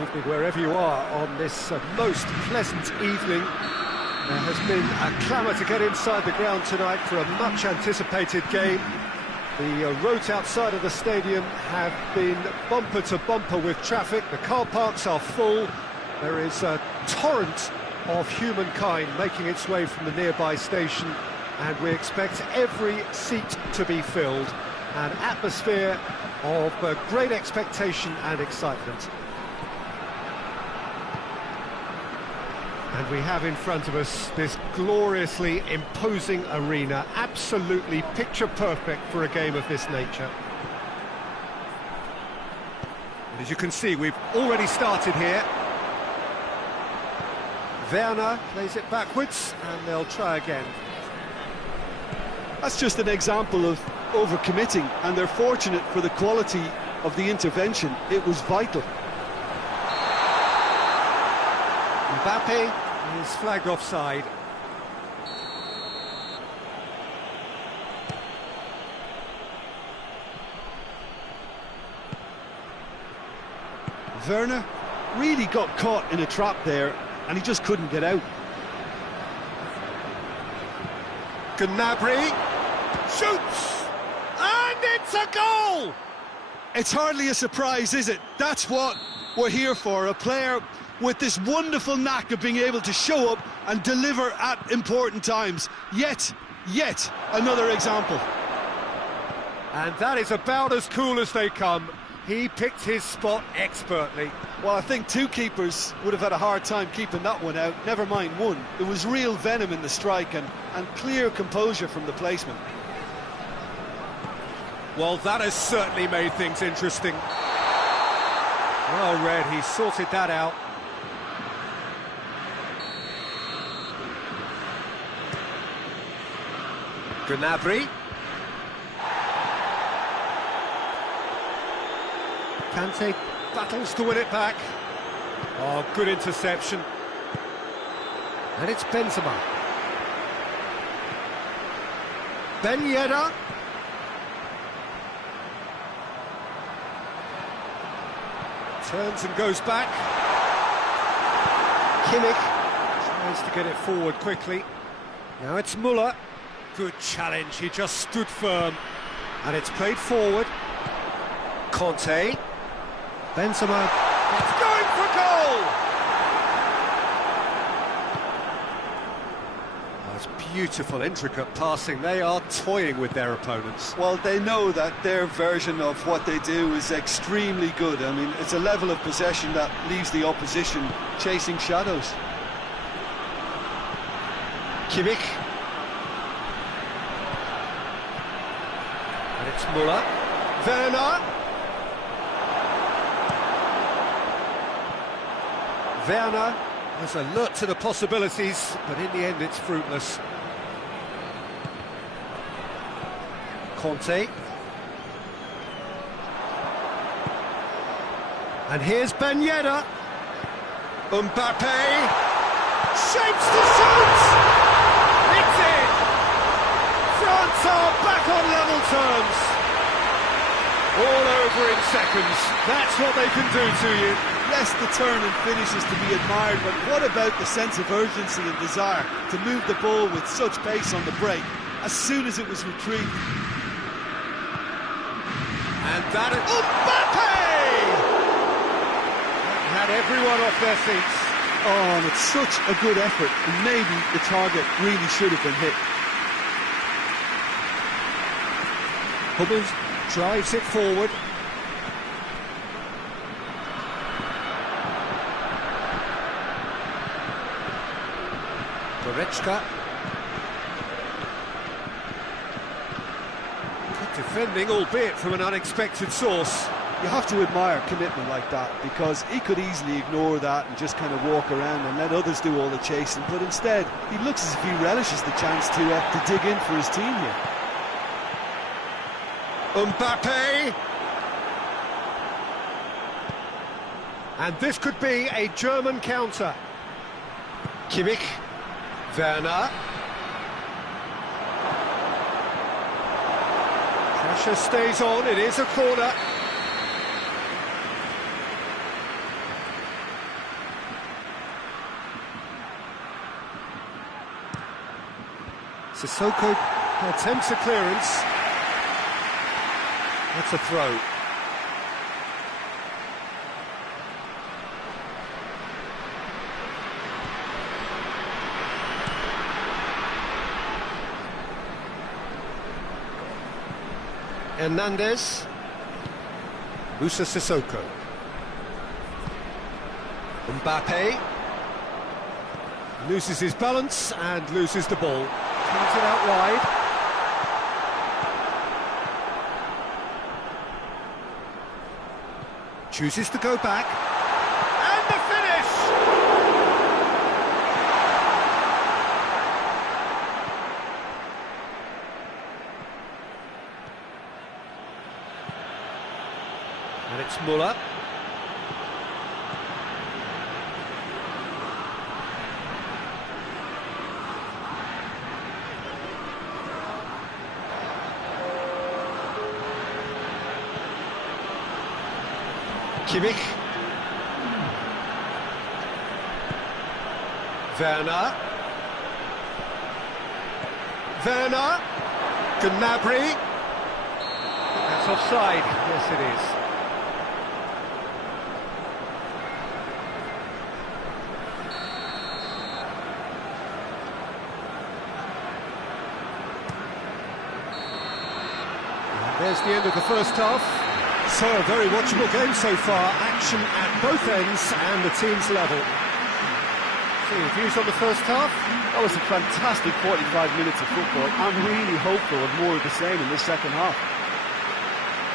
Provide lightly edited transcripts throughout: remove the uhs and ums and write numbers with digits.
Evening wherever you are on this most pleasant evening. There has been a clamour to get inside the ground tonight for a much-anticipated game. The roads outside of the stadium have been bumper to bumper with traffic. The car parks are full. There is a torrent of humankind making its way from the nearby station, and we expect every seat to be filled. An atmosphere of great expectation and excitement. And we have in front of us this gloriously imposing arena, absolutely picture perfect for a game of this nature. And as you can see, we've already started here. Werner plays it backwards, and they'll try again. That's just an example of overcommitting, and they're fortunate for the quality of the intervention. It was vital. Mbappe is flagged offside. Werner really got caught in a trap there, and he just couldn't get out. Gnabry shoots, and it's a goal! It's hardly a surprise, is it? That's what we're here for, a player with this wonderful knack of being able to show up and deliver at important times. Yet another example. And that is about as cool as they come. He picked his spot expertly. Well, I think two keepers would have had a hard time keeping that one out, never mind one. There was real venom in the strike and clear composure from the placement. Well, that has certainly made things interesting. Well read, he sorted that out. Gnabry. Kante battles to win it back. Oh, good interception. And it's Benzema. Ben Yedder. Turns and goes back. Kimmich tries to get it forward quickly. Now it's Müller. Good challenge, he just stood firm. And it's played forward. Conte. Benzema. It's going for goal! Oh, it's beautiful, intricate passing. They are toying with their opponents. Well, they know that their version of what they do is extremely good. I mean, it's a level of possession that leaves the opposition chasing shadows. Kimmich. And it's Müller. Werner. Werner was alert to the possibilities, but in the end it's fruitless. Conte. And here's Ben Yedder. Mbappe. Shapes to shoot! It's in! France are back on level terms. All over in seconds. That's what they can do to you. Yes, the turn and finish is to be admired, but what about the sense of urgency and desire to move the ball with such pace on the break as soon as it was retrieved? And that is... Mbappe! Had everyone off their seats. Oh, and it's such a good effort, and maybe the target really should have been hit. Hummels drives it forward. Goretzka. Good defending, albeit from an unexpected source. You have to admire commitment like that, because he could easily ignore that and just kind of walk around and let others do all the chasing, but instead he looks as if he relishes the chance to dig in for his team here. Mbappe. And this could be a German counter. Kimmich. Werner. Pressure stays on, it is a corner. Sissoko attempts a clearance. That's a throw. Hernandez. Musa Sissoko. Mbappe. Loses his balance and loses the ball. Turns it out wide. Chooses to go back. And the finish! And it's Muller. Kimmich. Werner. Werner. Gnabry. That's offside. Yes, it is. And there's the end of the first half. So, a very watchable game so far, action at both ends and the team's level. So, your views on the first half? That was a fantastic 45 minutes of football. I'm really hopeful of more of the same in this second half.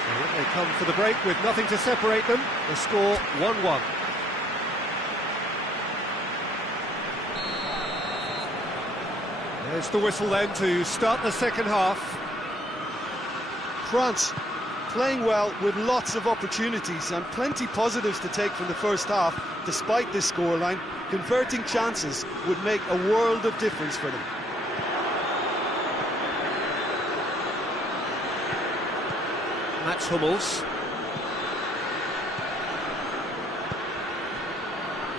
So they come for the break with nothing to separate them. The score 1-1. There's the whistle then to start the second half. France playing well with lots of opportunities and plenty positives to take from the first half. Despite this scoreline, converting chances would make a world of difference for them. Mats Hummels.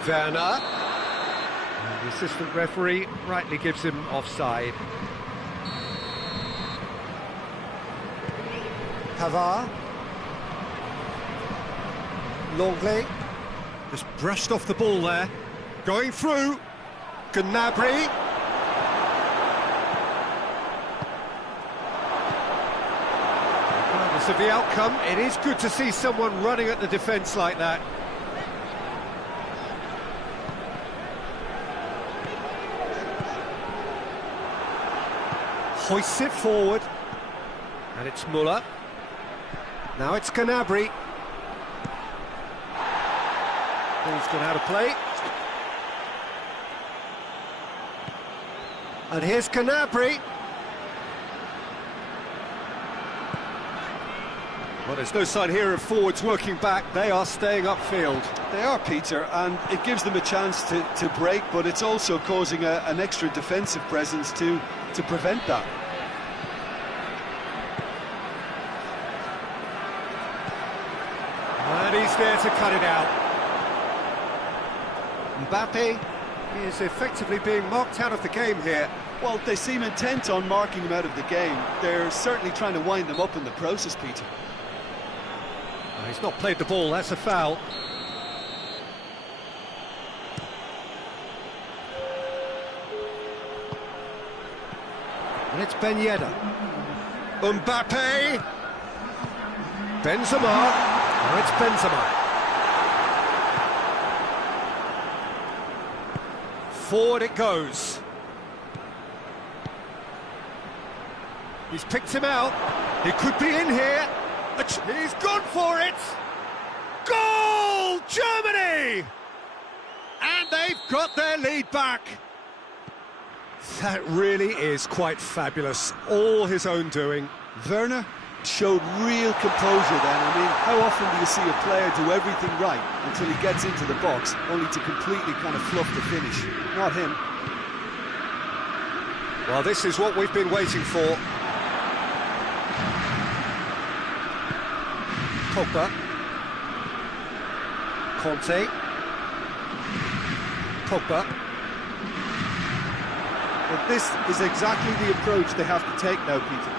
Werner. And the assistant referee rightly gives him offside. Pavard. Longley. Just brushed off the ball there. Going through. Gnabry. Regardless of the outcome, it is good to see someone running at the defence like that. Hoists it forward. And it's Muller. Now it's Gnabry. Ball's gone out of play. And here's Gnabry. Well, there's no sign here of forwards working back. They are staying upfield. They are, Peter, and it gives them a chance to break, but it's also causing an extra defensive presence to prevent that. And he's there to cut it out. Mbappe is effectively being marked out of the game here. Well, they seem intent on marking him out of the game. They're certainly trying to wind them up in the process, Peter. He's not played the ball, that's a foul. And it's Ben Yedder. Mbappe. Benzema. Now it's Benzema. Forward it goes. He's picked him out. He could be in here. He's gone for it. Goal, Germany! And they've got their lead back. That really is quite fabulous. All his own doing. Werner showed real composure then. I mean, how often do you see a player do everything right until he gets into the box, only to completely kind of fluff the finish? Not him. Well, this is what we've been waiting for. Pogba. Conte. Pogba. But this is exactly the approach they have to take now, Peter.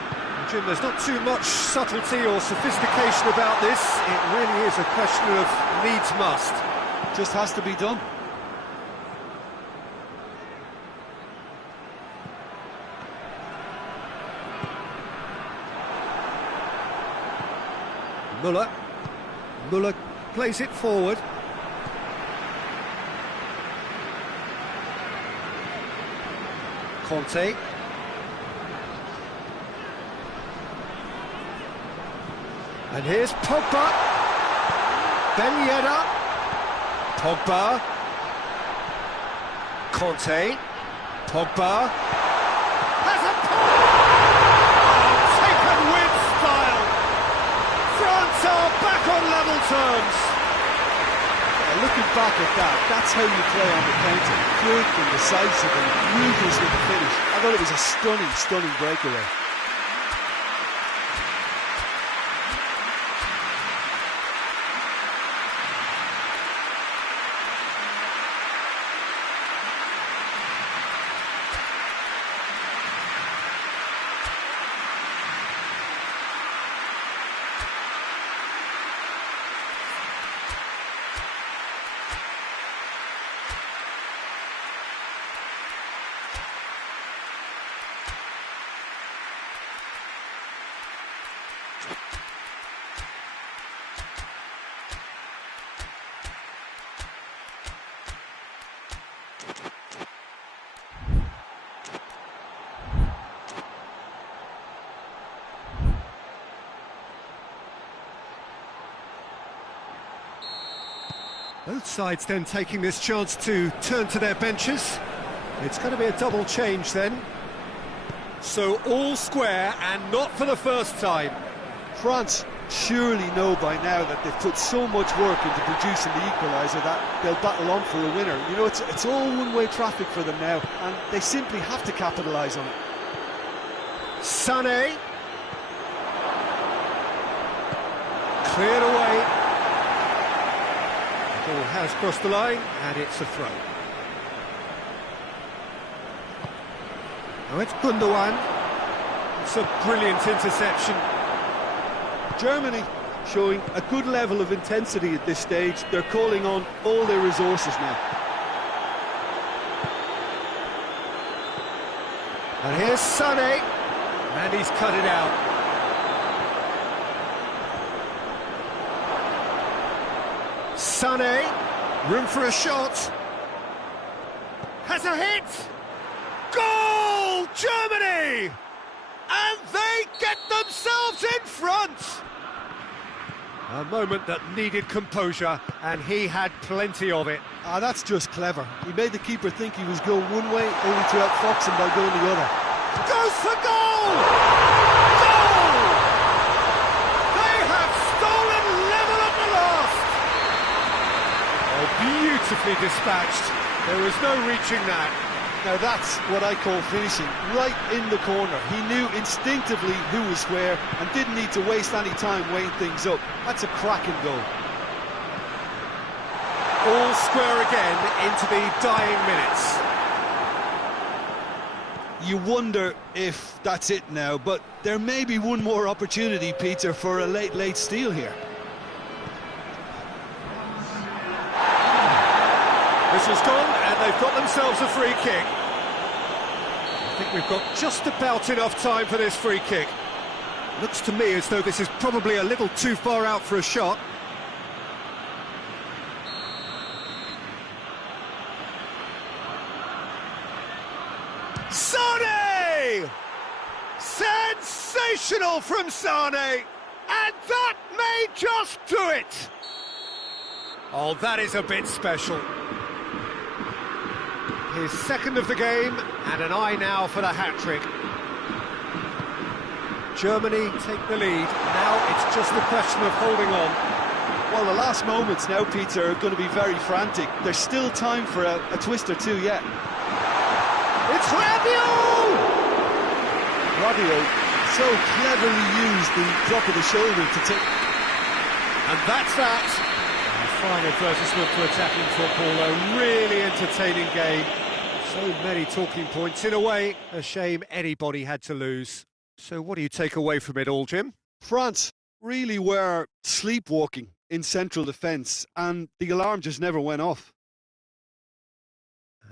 Jim, there's not too much subtlety or sophistication about this. It really is a question of needs must. Just has to be done. Muller plays it forward. Conte. And here's Pogba. Ben Yedder. Pogba. Conte. Pogba. Has a taken with style. France are back on level terms. Looking back at that, that's how you play on the counter. Quick and decisive and ruthless with the finish. I thought it was a stunning, stunning breakaway. Both sides then taking this chance to turn to their benches. It's going to be a double change then. So all square and not for the first time. France surely know by now that they've put so much work into producing the equaliser that they'll battle on for a winner. You know, it's all one-way traffic for them now, and they simply have to capitalise on it. Sané. Cleared away. The ball has crossed the line, and it's a throw. Now it's Gundogan. It's a brilliant interception. Germany showing a good level of intensity at this stage. They're calling on all their resources now. And here's Sané, and he's cut it out. Sané, room for a shot. Has a hit. Goal, Germany! And they get themselves in front. A moment that needed composure, and he had plenty of it. Ah, that's just clever. He made the keeper think he was going one way, only to outfox him by going the other. Goes for goal! Goal! They have stolen level at the last. Oh, beautifully dispatched. There was no reaching that. Now that's what I call finishing, right in the corner. He knew instinctively who was where and didn't need to waste any time weighing things up. That's a cracking goal. All square again into the dying minutes. You wonder if that's it now, but there may be one more opportunity, Peter, for a late steal here. This has gone, and they've got themselves a free kick. I think we've got just about enough time for this free kick. Looks to me as though this is probably a little too far out for a shot. Sané! Sensational from Sané! And that may just do it! Oh, that is a bit special. His second of the game, and an eye now for the hat-trick. Germany take the lead. Now it's just a question of holding on. Well, the last moments now, Peter, are going to be very frantic. There's still time for a twist or two yet. It's Rabiot! Rabiot so cleverly used the drop of the shoulder to take... And that's that. A fine advertisement for attacking football, a really entertaining game. So many talking points. In a way, a shame anybody had to lose. So what do you take away from it all, Jim? France really were sleepwalking in central defence, and the alarm just never went off.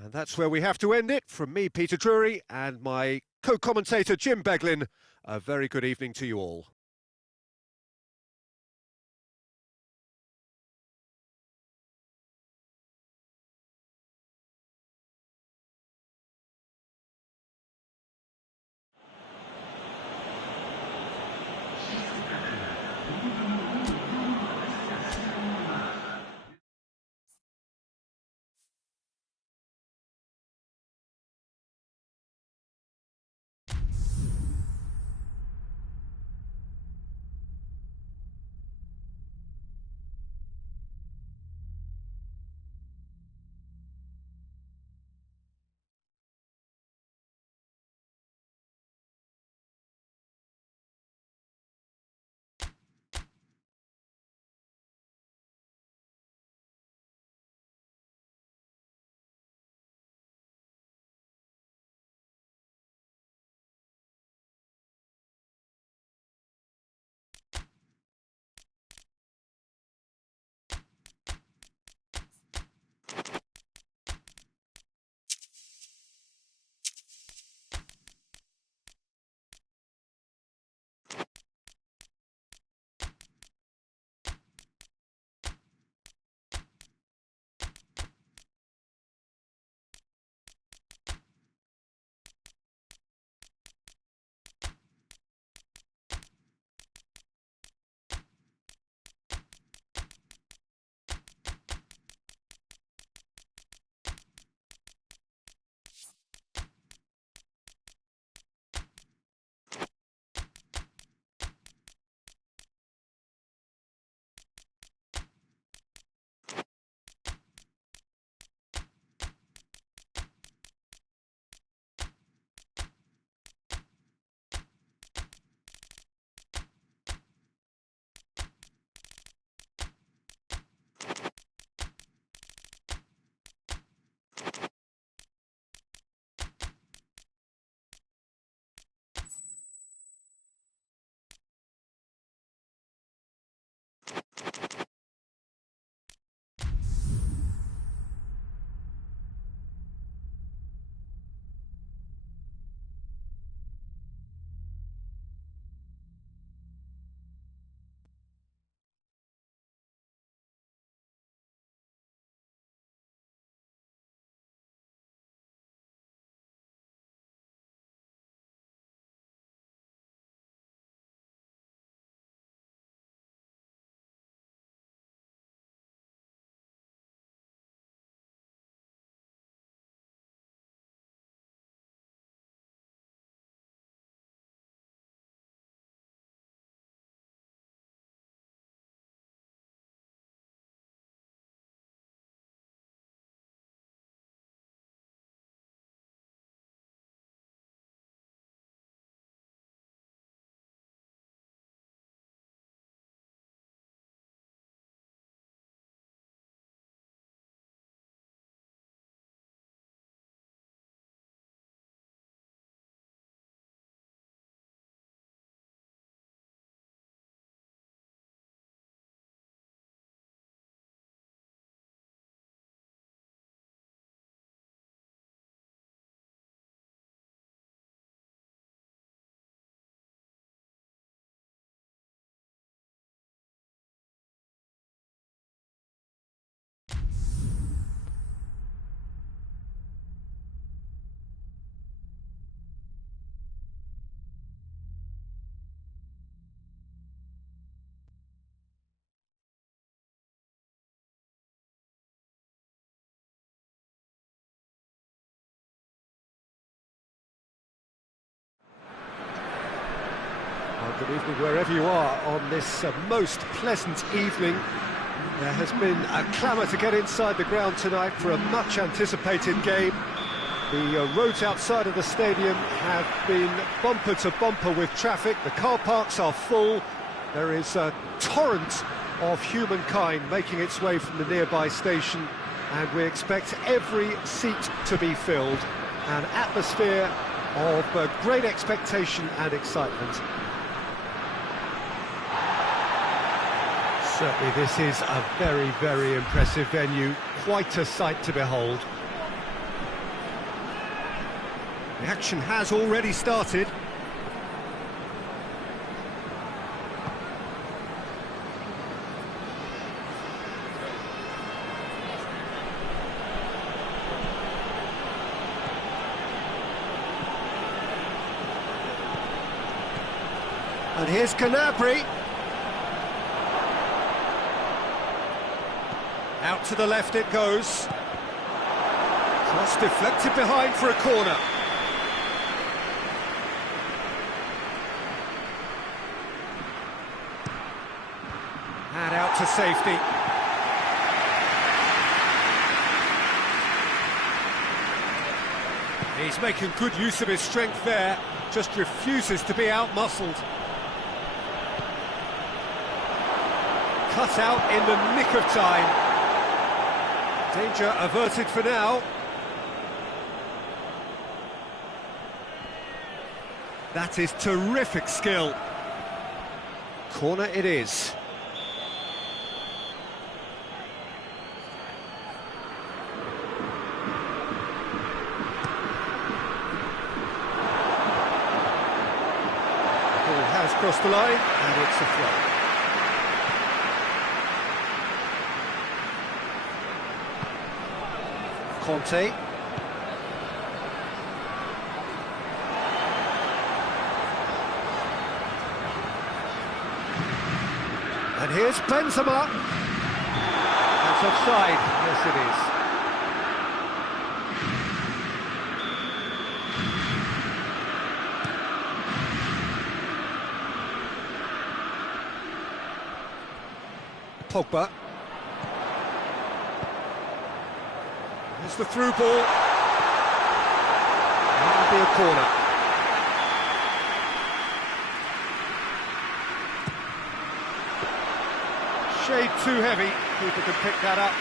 And that's where we have to end it. From me, Peter Drury, and my co-commentator, Jim Beglin, a very good evening to you all. Good evening wherever you are on this most pleasant evening. There has been a clamour to get inside the ground tonight for a much anticipated game. The roads outside of the stadium have been bumper to bumper with traffic. The car parks are full. There is a torrent of humankind making its way from the nearby station and we expect every seat to be filled. An atmosphere of great expectation and excitement. Certainly this is a very, very impressive venue, quite a sight to behold. The action has already started. And here's Gnabry. Out to the left it goes. Cross deflected behind for a corner. And out to safety. He's making good use of his strength there, just refuses to be out-muscled. Cut out in the nick of time. Danger averted for now. That is terrific skill. Corner it is. The ball has crossed the line, and it's a throw. Conte. And here's Benzema. That's offside. Yes, it is. Pogba. It's the through ball. That'll be a corner. Shade too heavy. Keeper can pick that up.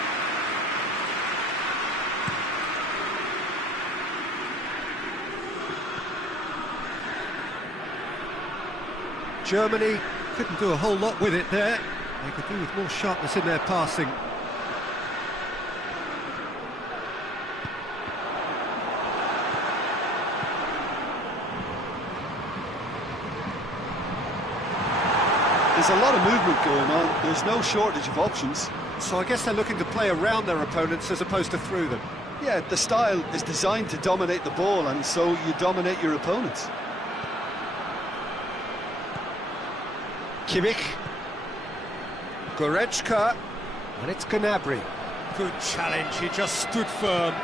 Germany couldn't do a whole lot with it there. They could do with more sharpness in their passing. There's a lot of movement going on. There's no shortage of options. So I guess they're looking to play around their opponents as opposed to through them. Yeah, the style is designed to dominate the ball, and so you dominate your opponents. Kimmich. Goretzka. And it's Gnabry. Good challenge, he just stood firm.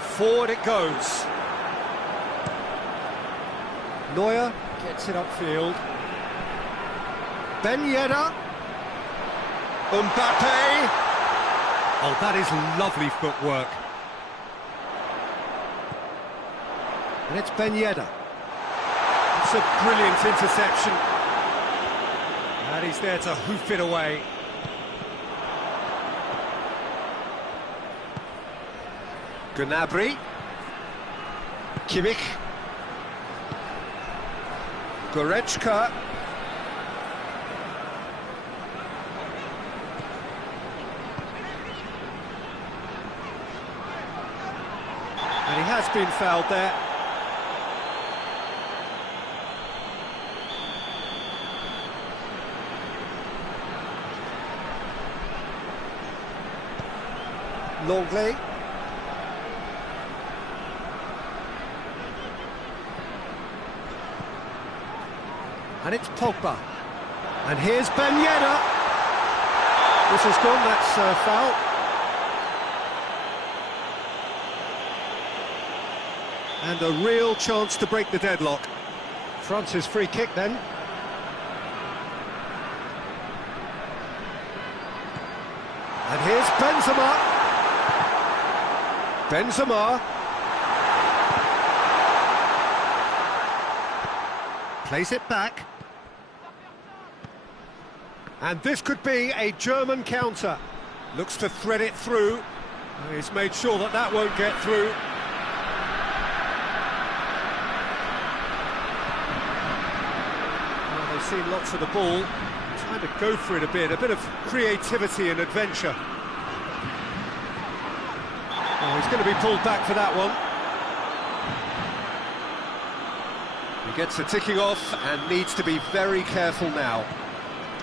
Forward it goes. Neuer gets it upfield. Ben Yedder. Mbappe. Oh, that is lovely footwork. And it's Ben Yedder. It's a brilliant interception. And he's there to hoof it away. Gnabry. Kimmich. Goretzka. And he has been fouled there. Longley. And it's Pogba. And here's Ben Yedder. This has gone, that's a foul. And a real chance to break the deadlock. France's free kick then. And here's Benzema. Benzema. Plays it back. And this could be a German counter. Looks to thread it through. He's made sure that that won't get through. Well, they've seen lots of the ball. Trying to go for it a bit of creativity and adventure. Oh, he's going to be pulled back for that one. He gets the ticking off and needs to be very careful now.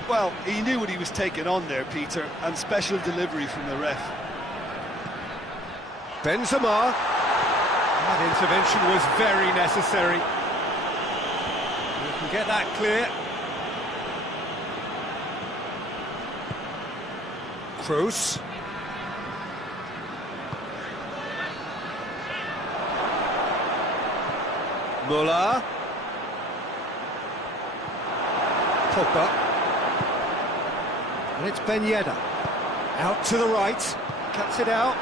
Well, he knew what he was taking on there, Peter, and special delivery from the ref. Benzema. That intervention was very necessary. You can get that clear. Kroos. Müller. Pogba. And it's Ben Yedder. Out to the right. Cuts it out.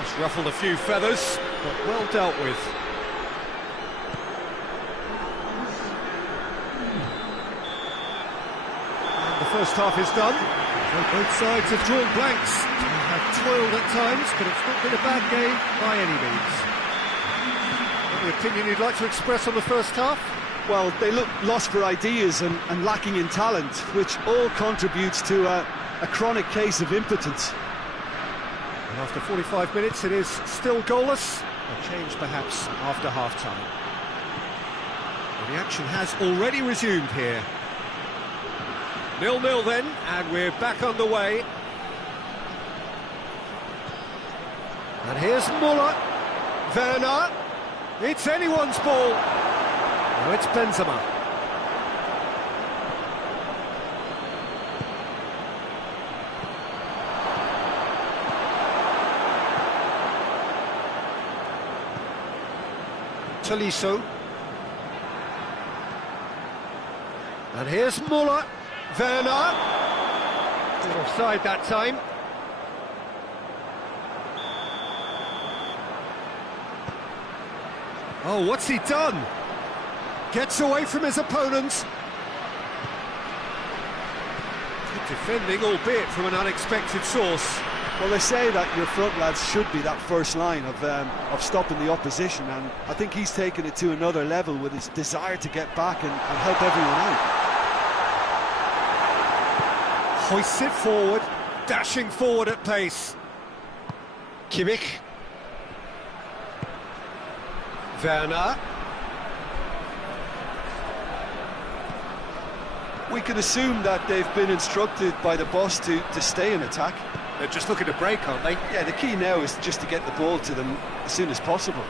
Just ruffled a few feathers, but well dealt with. And the first half is done. So both sides have drawn blanks. They have toiled at times, but it's not been a bad game by any means. Any opinion you'd like to express on the first half? Well, they look lost for ideas and lacking in talent, which all contributes to a chronic case of impotence. And after 45 minutes, it is still goalless. A change, perhaps, after half-time. Well, the action has already resumed here. 0-0 then, and we're back underway. And here's Müller. Werner. It's anyone's ball. Oh, it's Benzema. Tolisso. And here's Müller. Werner. Offside that time. Oh, what's he done? Gets away from his opponents. Good defending, albeit from an unexpected source. Well, they say that your front lads should be that first line of stopping the opposition, and I think he's taken it to another level with his desire to get back and help everyone out. Hoists it forward, dashing forward at pace. Kimmich. Werner. We can assume that they've been instructed by the boss to stay in attack. They're just looking to break, aren't they? Yeah, the key now is just to get the ball to them as soon as possible.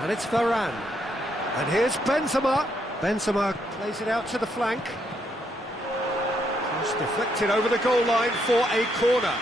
And it's Varane. And here's Benzema. Benzema plays it out to the flank. Just deflected over the goal line for a corner.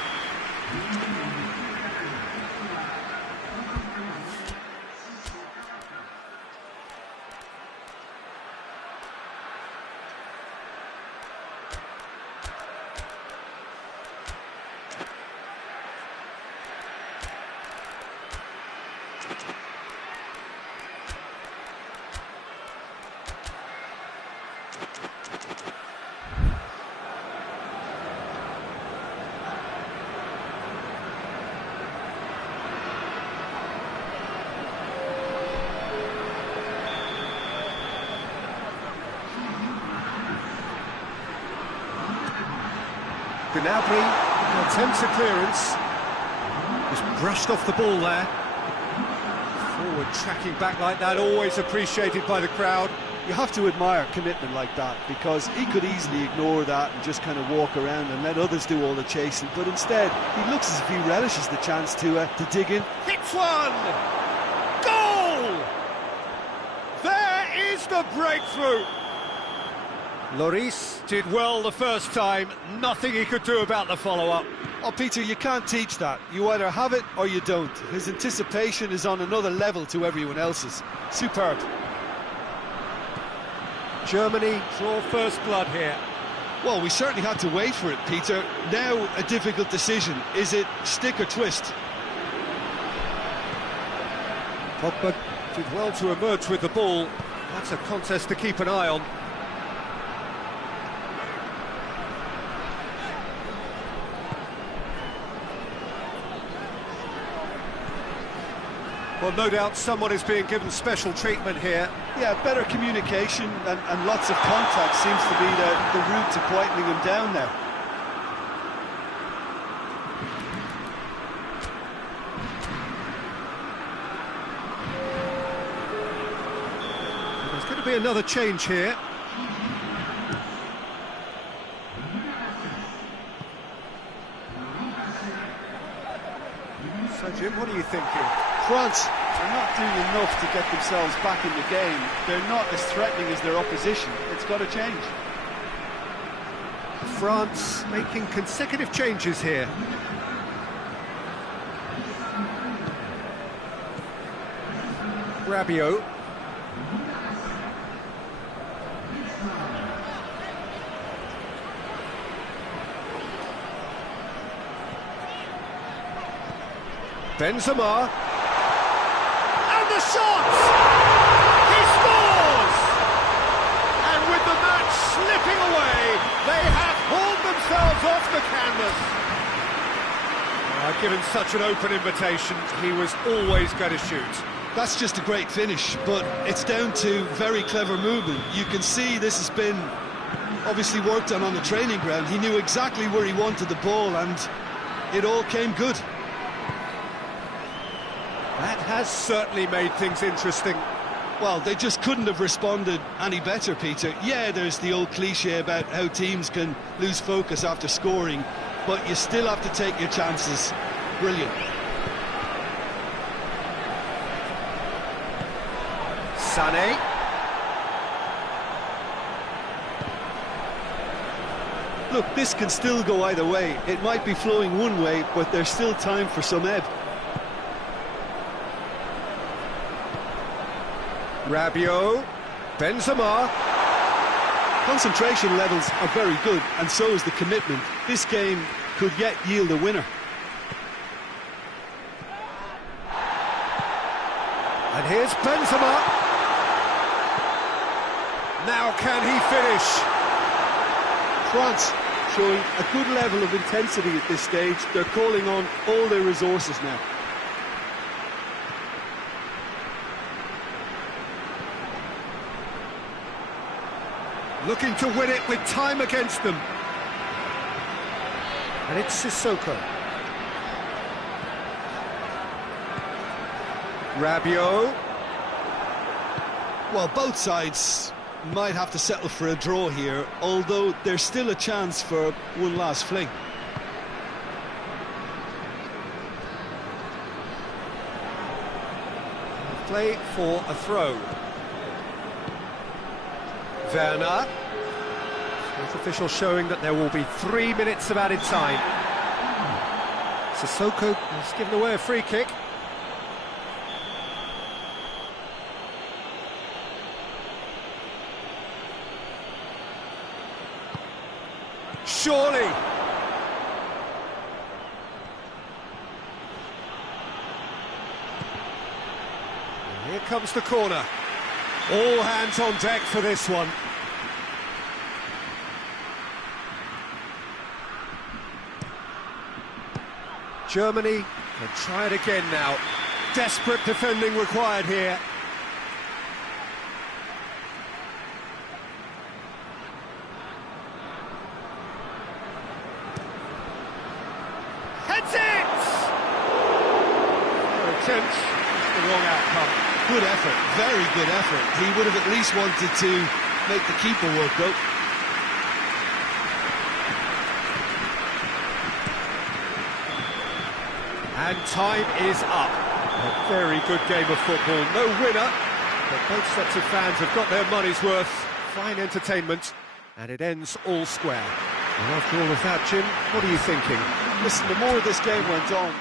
Gnabry attempts a clearance. Just brushed off the ball there. Forward tracking back like that, always appreciated by the crowd. You have to admire commitment like that, because he could easily ignore that and just kind of walk around and let others do all the chasing, but instead he looks as if he relishes the chance to dig in. Hits one! Goal! There is the breakthrough! Lloris did well the first time, nothing he could do about the follow-up. Oh, Peter, you can't teach that. You either have it or you don't. His anticipation is on another level to everyone else's. Superb. Germany draw first blood here. Well, we certainly had to wait for it, Peter. Now a difficult decision. Is it stick or twist? Pogba Did well to emerge with the ball. That's a contest to keep an eye on. Well, no doubt someone is being given special treatment here. Yeah, better communication and lots of contact seems to be the route to quietening him down now. There's going to be another change here. So, Jim, what are you thinking? France are not doing enough to get themselves back in the game. They're not as threatening as their opposition. It's got to change. France making consecutive changes here. Rabiot. Benzema. And the shot! He scores! And with the match slipping away, they have hauled themselves off the canvas. Given such an open invitation, he was always going to shoot. That's just a great finish, but it's down to very clever movement. You can see this has been obviously worked on the training ground. He knew exactly where he wanted the ball, and it all came good. That has certainly made things interesting. Well, they just couldn't have responded any better, Peter. Yeah, there's the old cliche about how teams can lose focus after scoring, but you still have to take your chances. Brilliant. Sané. Look, this can still go either way. It might be flowing one way, but there's still time for some ebb. Rabiot, Benzema. Concentration levels are very good, and so is the commitment. This game could yet yield a winner. And here's Benzema. Now can he finish? France showing a good level of intensity at this stage. They're calling on all their resources now. Looking to win it with time against them. And it's Sissoko. Rabiot. Well, both sides might have to settle for a draw here, although there's still a chance for one last fling. Play for a throw. Werner. Fourth official showing that there will be 3 minutes of added time. Sissoko has given away a free kick. Surely. And here comes the corner. All hands on deck for this one. Germany can try it again now. Desperate defending required here. Heads it! Attempts, the wrong outcome. Good effort, very good effort. He would have at least wanted to make the keeper work though. And time is up. A very good game of football. No winner, but both sets of fans have got their money's worth. Fine entertainment, and it ends all square. And after all of that, Jim, what are you thinking? Listen, the more this game went on...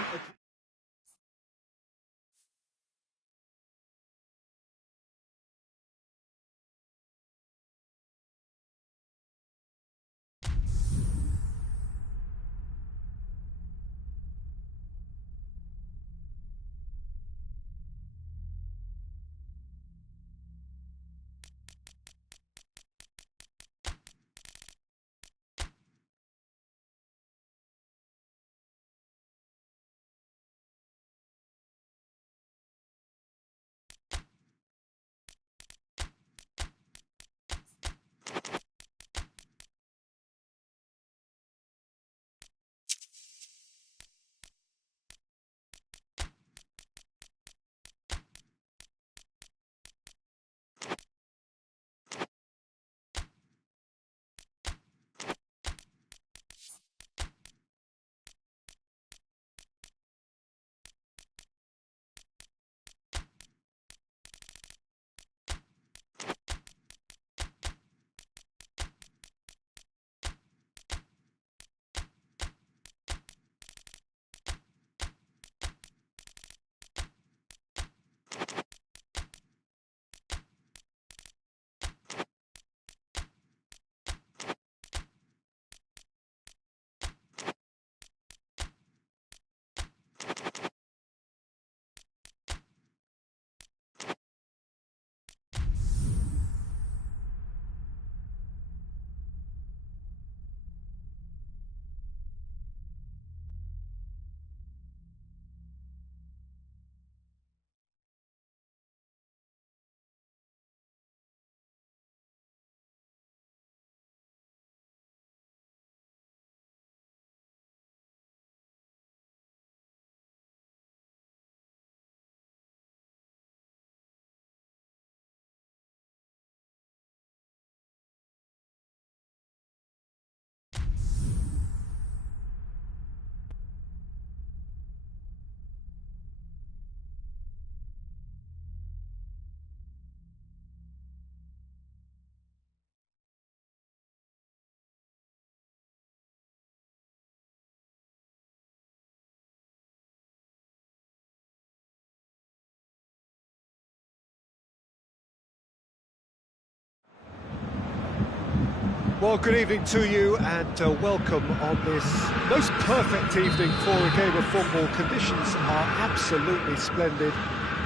Well, good evening to you and welcome on this most perfect evening for a game of football. Conditions are absolutely splendid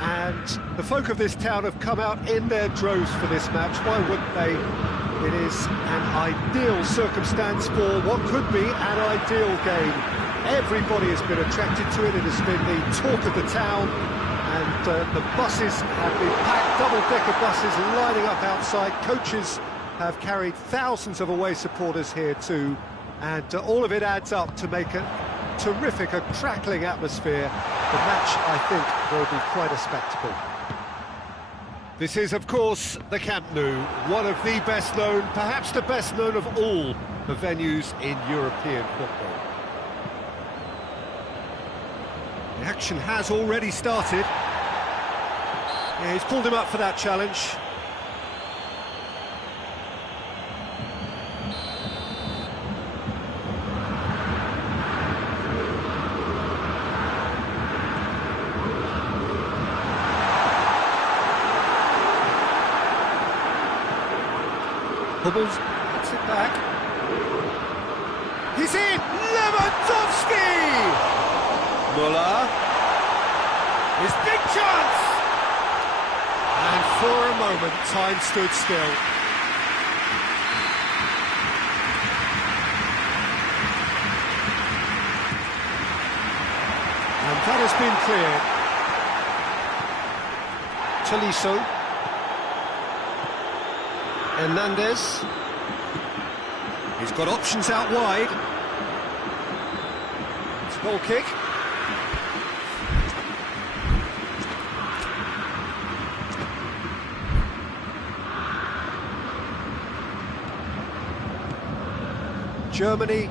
and the folk of this town have come out in their droves for this match. Why wouldn't they? It is an ideal circumstance for what could be an ideal game. Everybody has been attracted to it. It has been the talk of the town and the buses have been packed, double-decker buses lining up outside. Coaches have carried thousands of away supporters here too, and all of it adds up to make a terrific, a crackling atmosphere. The match, I think, will be quite a spectacle. This is, of course, the Camp Nou, one of the best known, perhaps the best known of all the venues in European football. The action has already started. Yeah, he's pulled him up for that challenge. Hubbles gets it back. He's in! Lewandowski! Müller. His big chance! And for a moment, time stood still. And that has been cleared. Tolisso. Hernandez. He's got options out wide. It's a goal kick. Germany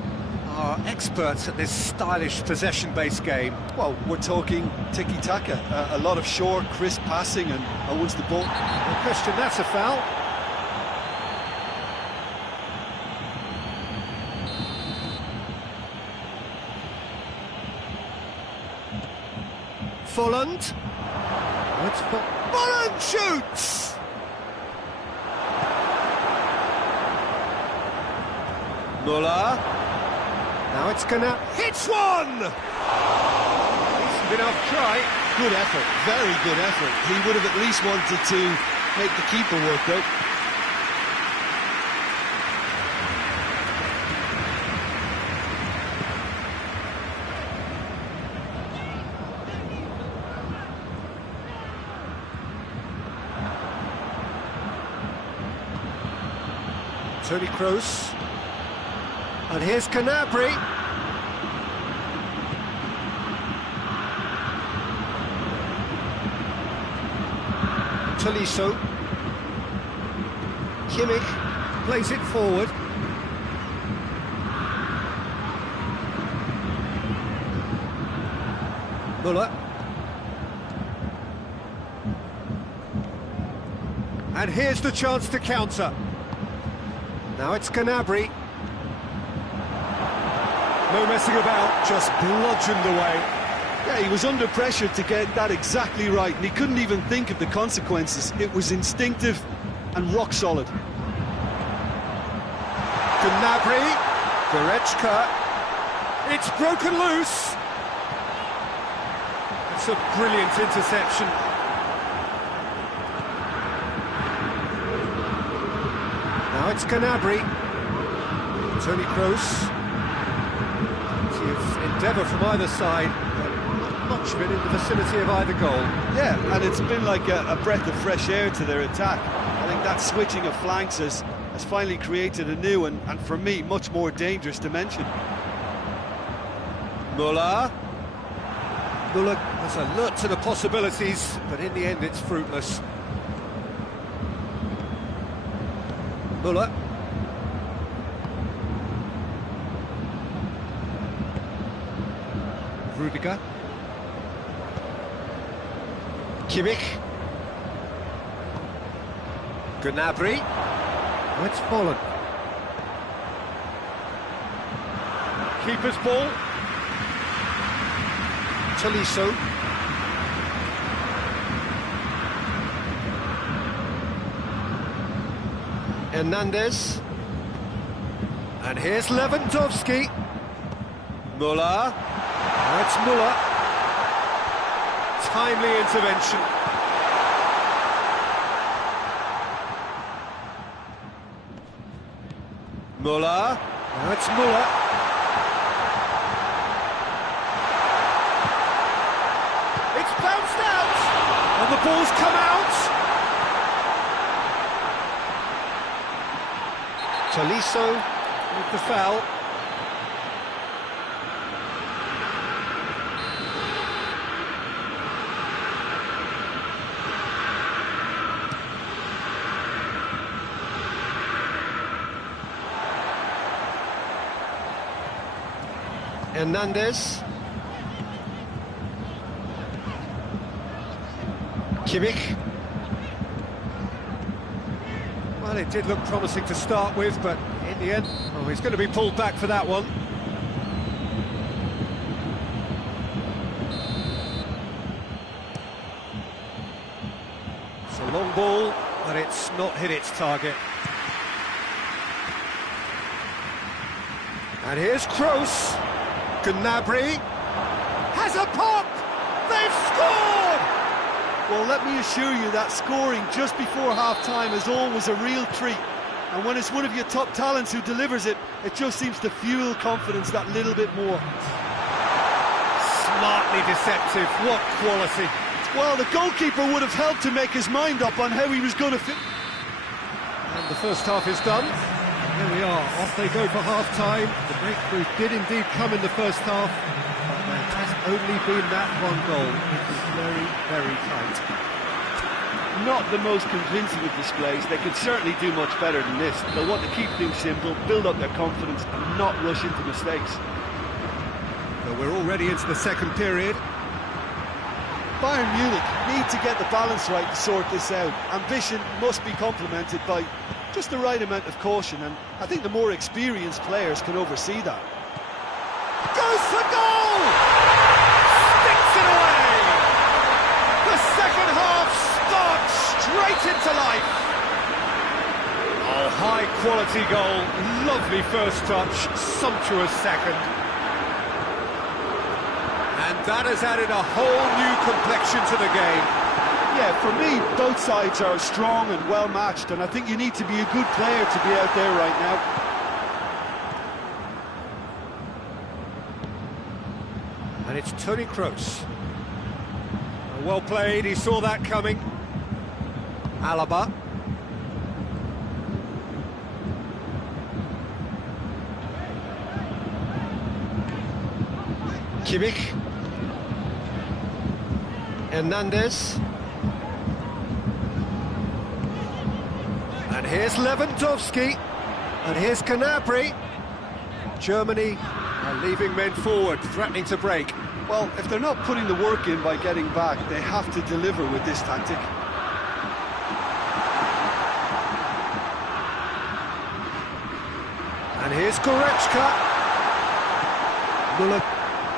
are experts at this stylish possession-based game. Well, we're talking tiki-taka, a lot of short, crisp passing, and once the ball... No question, that's a foul. Volland. Volland shoots! Müller. Now it's gonna... hits one! Decent enough try. Good effort, very good effort. He would have at least wanted to make the keeper work though. Toni Kroos. And here's Gnabry. Tolisso. Kimmich plays it forward. Muller. And here's the chance to counter. Now it's Gnabry. No messing about, just bludgeoned away. Yeah, he was under pressure to get that exactly right, and he couldn't even think of the consequences. It was instinctive and rock solid. Gnabry, Goretzka. It's broken loose. It's a brilliant interception. Now it's Gnabry. Toni Kroos. Endeavour from either side, but not much of it in the vicinity of either goal. Yeah, and it's been like a breath of fresh air to their attack. I think that switching of flanks has finally created a new and for me, much more dangerous dimension. Muller. Muller has alert to the possibilities, but in the end it's fruitless. Muller. Rudiger. Kimmich. Gnabry. Oh, it's fallen. Keeper's ball. Tolisso. Hernandez. And here's Lewandowski. Muller. That's Muller. Timely intervention. Muller. That's Muller. It's bounced out. And the ball's come out. Tolisso with the foul. Hernandez. Kimmich. Well, it did look promising to start with, but in the end, oh, he's going to be pulled back for that one. It's a long ball, but it's not hit its target. And here's Kroos. Gnabry has a pop! They've scored! Well, let me assure you that scoring just before half-time is always a real treat. And when it's one of your top talents who delivers it, it just seems to fuel confidence that little bit more. Smartly deceptive, what quality. Well, the goalkeeper would have helped to make his mind up on how he was going to fit. And the first half is done. Here we are, off they go for half-time. The breakthrough did indeed come in the first half, but there has only been that one goal. It was very, very tight. Not the most convincing of displays. They could certainly do much better than this. They'll want to keep things simple, build up their confidence and not rush into mistakes. So we're already into the second period. Bayern Munich need to get the balance right to sort this out. Ambition must be complemented by just the right amount of caution, and I think the more experienced players can oversee that. Goes for goal! Sticks it away! The second half starts straight into life. Oh, high quality goal, lovely first touch, sumptuous second. And that has added a whole new complexion to the game. Yeah, for me, both sides are strong and well matched, and I think you need to be a good player to be out there right now. And it's Toni Kroos. Well played, he saw that coming. Alaba. Kimmich. Hernandez. And here's Lewandowski. And here's Gnabry. Germany are leaving men forward, threatening to break. Well, if they're not putting the work in by getting back, they have to deliver with this tactic. And here's Goretzka. Muller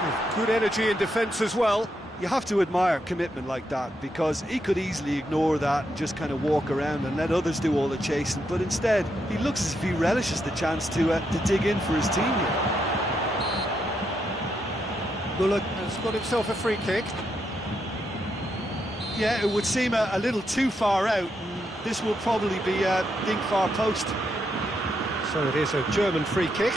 with good energy in defence as well. You have to admire commitment like that, because he could easily ignore that and just kind of walk around and let others do all the chasing, but instead he looks as if he relishes the chance to dig in for his team here. Muller has got himself a free kick. Yeah, it would seem a little too far out, and this will probably be a dink far post. So it is a German free kick.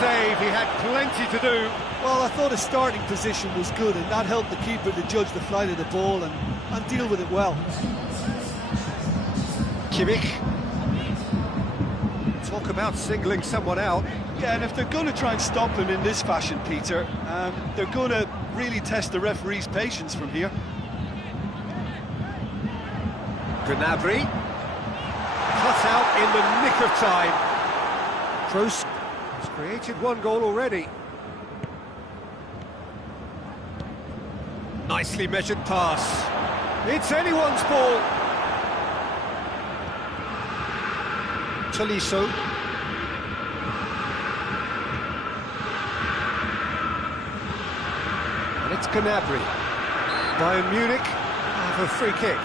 Save, he had plenty to do. Well, I thought his starting position was good, and that helped the keeper to judge the flight of the ball and deal with it well. Kimmich. Talk about singling someone out. Yeah, and if they're going to try and stop him in this fashion, Peter, they're going to really test the referee's patience from here. Gnabry. Cut out in the nick of time. Kroos has created one goal already. Nicely measured pass. It's anyone's ball. Tolisso. And it's Gnabry. Bayern Munich have a free kick.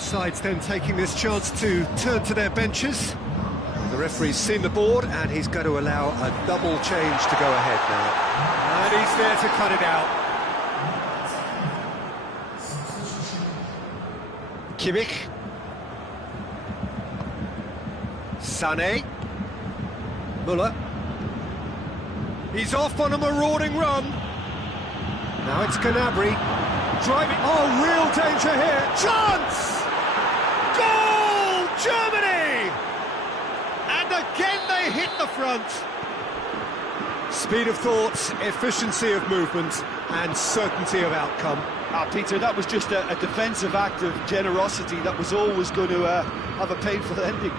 Sides then taking this chance to turn to their benches. The referee's seen the board and he's going to allow a double change to go ahead now. And he's there to cut it out. Kimmich. Sané. Muller. He's off on a marauding run. Now it's Gnabry. Driving. Oh, real danger here. Chance! Goal! Germany! And again they hit the front. Speed of thought, efficiency of movement, and certainty of outcome. Peter, that was just a defensive act of generosity that was always going to have a painful ending.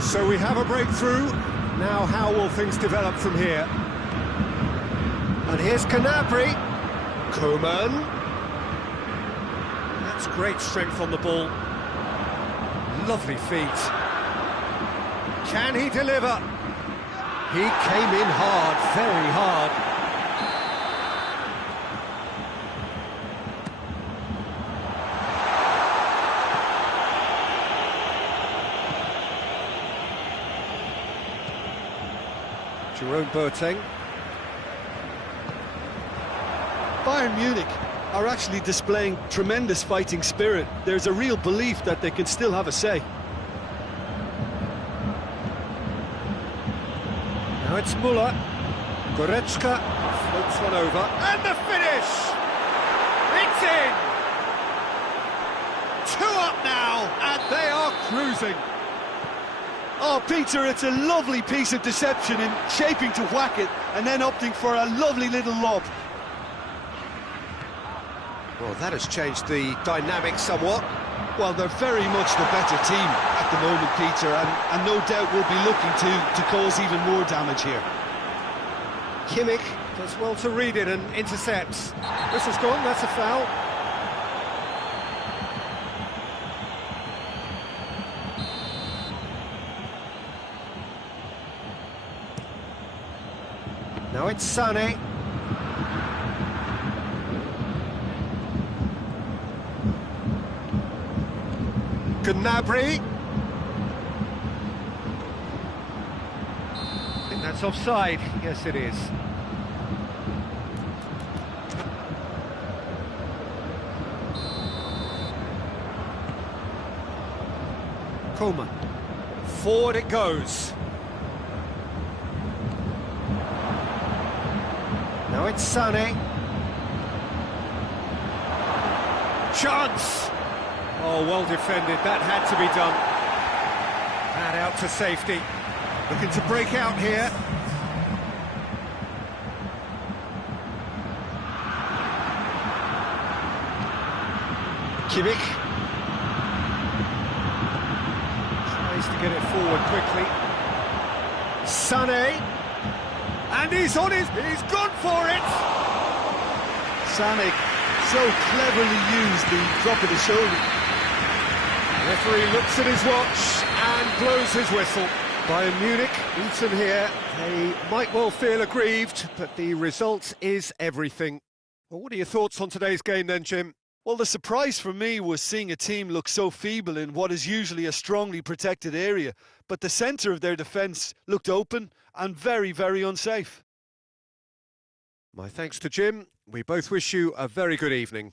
So we have a breakthrough. Now how will things develop from here? And here's Gnabry. Coman. That's great strength on the ball. Lovely feet. Can he deliver? He came in hard, very hard. Jerome Boateng. Bayern Munich are actually displaying tremendous fighting spirit. There's a real belief that they can still have a say. Now it's Muller. Goretzka floats one over. And the finish! It's in! 2 up now, and they are cruising. Oh, Peter, it's a lovely piece of deception in shaping to whack it and then opting for a lovely little lob. Well, that has changed the dynamic somewhat. Well, they're very much the better team at the moment, Peter, and no doubt will be looking to cause even more damage here. Kimmich does well to read it and intercepts. Whistle's gone, that's a foul. Now it's Sané. Gnabry. I think that's offside. Yes, it is. Coleman. Forward it goes. Now it's Sané. Chance! Oh, well defended. That had to be done. That out to safety. Looking to break out here. Kimmich. Tries to get it forward quickly. Sané. And he's gone for it! Sané so cleverly used the drop of the shoulder. The referee looks at his watch and blows his whistle. Bayern Munich, beaten here. They might well feel aggrieved, but the result is everything. Well, what are your thoughts on today's game then, Jim? Well, the surprise for me was seeing a team look so feeble in what is usually a strongly protected area, but the centre of their defence looked open and very, very unsafe. My thanks to Jim. We both wish you a very good evening.